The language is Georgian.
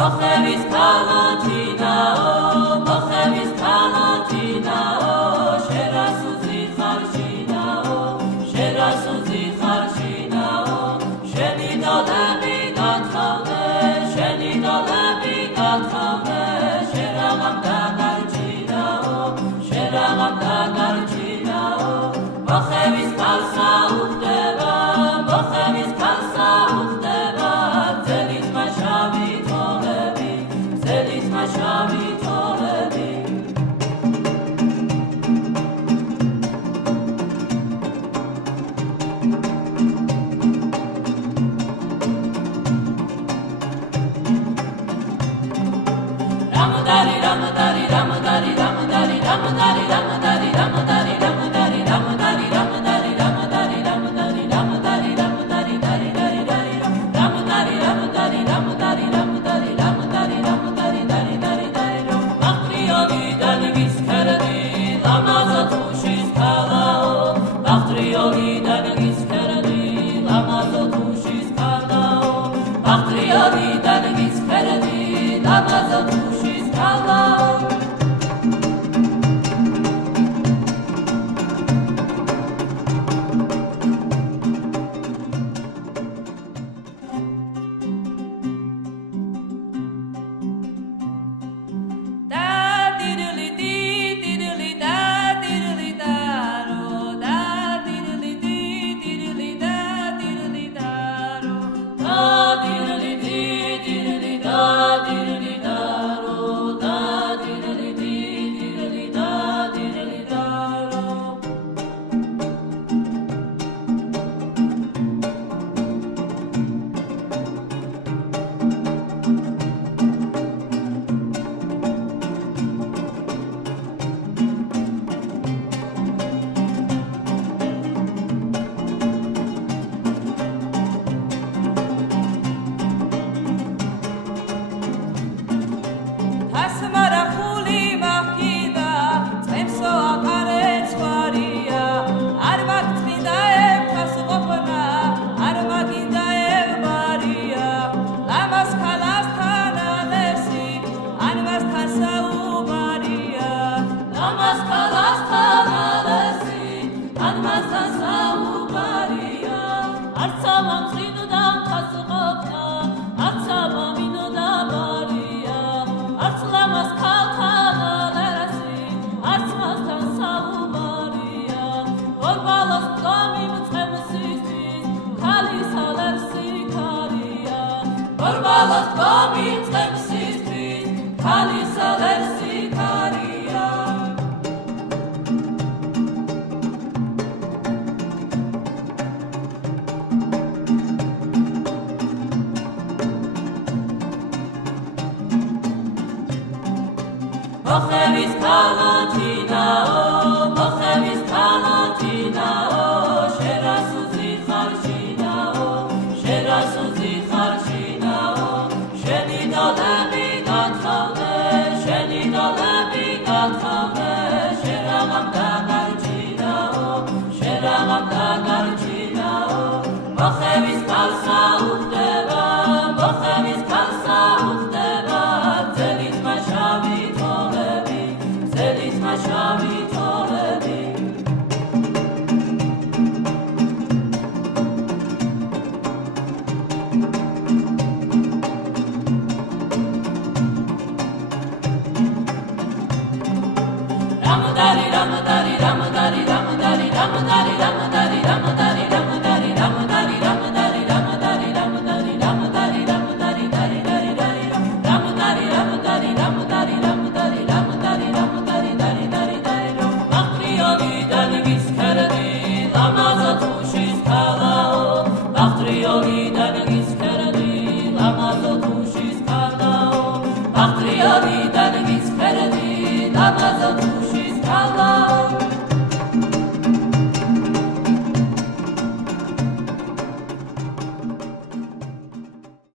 მოხევის ქალოთინაო, მოხევის ქალოთინაო, შერასუძი ხარშინაო, შერასუძი ხარშინაო, შენი დოლები გათხავდე, შენი დოლები გათხავდე, შერაღამ დაგარჩინაო, შერაღამ დაგარჩინაო, მოხევის ქალსა უხდება, მოხევის ქალსა უხდება, ძელით მაშავი შავი თოლები რამდარი რამდარი რამდარი რამდარი რამდარი რამდარი რამდარი რამდარი რამდარი რამდარი რამდარი რამდარი რამდარი რამდარი დარი დარი დარი რამდარი რამდარი რამდარი რამდარი რამდარი რამდარი დარი დარი დარი ბახტრიოლი დანგის ქერდი ლამაზად უშის ქალაო ბახტრიოლი დანგის ქერდი ლამაზად უშის ქალაო ბახტრიოლი დანგის ქერდი ლამაზად უშის ქალაო მოხევის ქალოთინაო, მოხევის ქალოთინაო, შერასუძი ხარშინაო, შერასუძი ხარშინაო, შენი დოლები გათხავდე, შენი დოლები გათხავდე, შერაღამ დაგარჩინაო, შერაღამ დაგარჩინაო, მოხევის ქალსა უხდება, მოხევის ქალსა უხდება, ძელით მაშავი შავი თოლები რამდარი რამდარი რამდარი რამდარი რამდარი რამდარი რამდარი რამდარი რამდარი რამდარი რამდარი რამდარი რამდარი რამდარი დარი დარი დარი რამდარი რამდარი რამდარი რამდარი რამდარი რამდარი დარი დარი დარი ბახტრიოლი დანგის ქერდი Allah